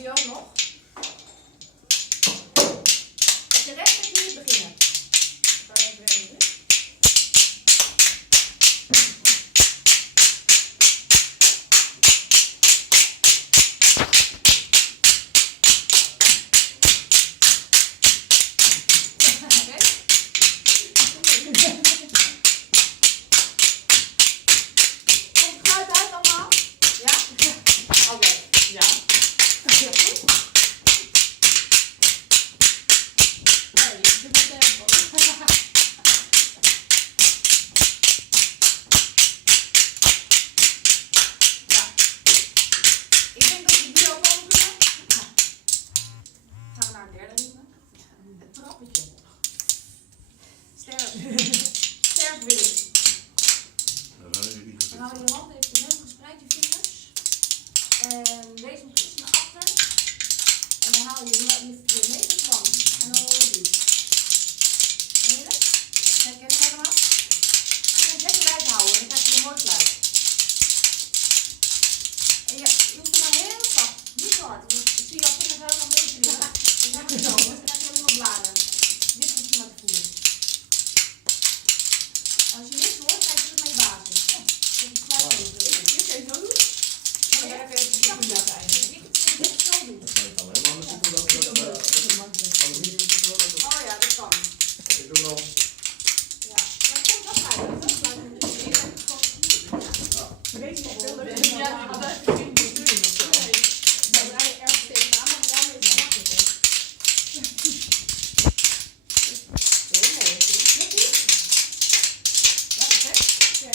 jullie ook nog. Op de rechterknie beginnen. Kan je even weten? Sterk wil ik. Dan hou je hand even helemaal gespreid, je vingers. En deze nog iets naar achter. En dan haal je meters lang. En dan hoor je die. Zie je dat? Herken je helemaal? En het lekker bij te houden, dan krijg je een mooi geluid. En je hoeft het maar heel zacht, niet zo hard. Want ik zie jouw vingers helemaal een beetje liggen. Dus dan zo, want dan krijg je helemaal bladen. Dit moet je maar te voelen. Als je niks